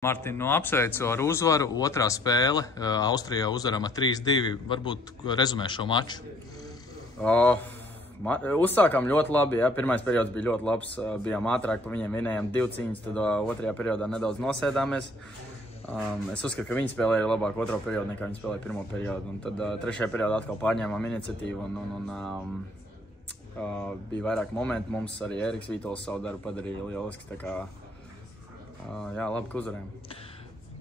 Mārtiņ, apsveicu ar uzvaru. Otrā spēle Austrijā uzvaram ar 3-2. Varbūt rezumē šo maču. Uzsākām ļoti labi. Ja? Pirmais periods bija ļoti labs. Bijām ātrāk pa viņiem, vinējām 2 cīņas, tad otrajā periodā nedaudz nosēdāmies. Es uzskatu, ka viņi spēlēja labāk otro periodu nekā viņi spēlēja pirmo periodu. Un tad trešajā periodā atkal pārņēmām iniciatīvu bija vairāk momentu. Mums arī Eriks Vītols savu darbu padarīja lieliski. Tā kā, jā, labi, ka uzvarējām.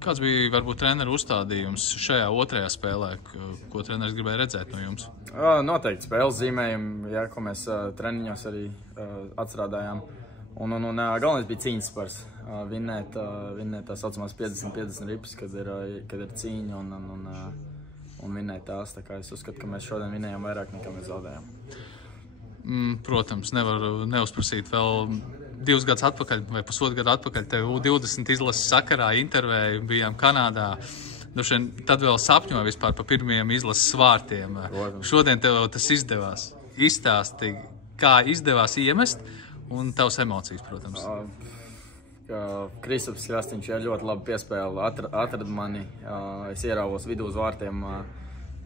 Kāds bija varbūt treneru uzstādījums šajā otrajā spēlē, ko treneris gribēja redzēt no jums? Noteikti spēles zīmējumi, ja, ko mēs treniņos arī atstrādājām. Galvenais bija cīņas spars. Vinnēt tā saucamās 50-50 ripas, kad ir cīņa un vinnēt tās. Tā kā es uzskatu, ka mēs šodien vinnējām vairāk nekā mēs zaudējām. Protams, nevaru neuzprasīt vēl 2 gadus atpakaļ vai pusotru gadu atpakaļ. Tev U20 izlases sakarā intervēju, bijām Kanādā. Tad vēl sapņoju vispār par pirmajiem izlases vārtiem. Šodien tev tas izdevās. Izstāsti, kā izdevās iemest un tavas emocijas, protams. Kristaps Krastīņš ļoti labi piespēle, atrada mani. Es ierāvos vidū uz vārtiem,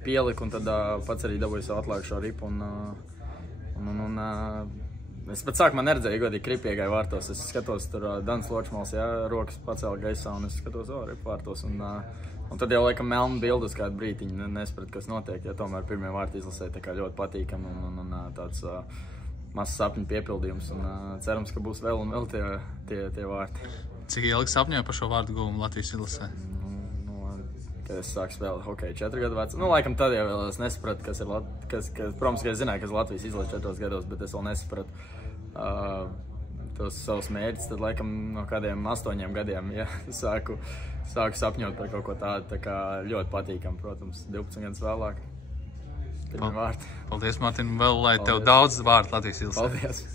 pieliku un tad pats arī dabūju savu atlaiku šo ripu. Es pat sākumā neredzēju, godīgi kripiegāju vārtos. Es skatos, tur Dans Ločmals, rokas pacēla gaisā un es skatos, ripu vārtos. Un tad jau laikam melna bilde uz kādu brītiņu, nesapratu, kas notiek. Ja tomēr pirmie vārti izlasē tā kā ļoti patīkami un tāds mazs sapņu piepildījums. Un cerams, ka būs vēl un vēl tie vārti. Cik ilgi sapņoja par šo vārdu guvumu Latvijas izlasē? Kad es sāku spēlēt hokeju 4 gadu vecs. Laikam tad jau vēl es nesapratu, protams, ka es zināju, kas Latvijas izlase 4 gados, bet es vēl nesapratu tos savus mērķus. Tad laikam no kādiem 8 gadiem, ja, sāku sapņot par kaut ko tādu, tā kā ļoti patīkam, protams, 12 gadus vēlāk. Pirmie vārti. Paldies, Mārtiņ, vēl lai tev daudz vārtu Latvijas izlasē. Paldies!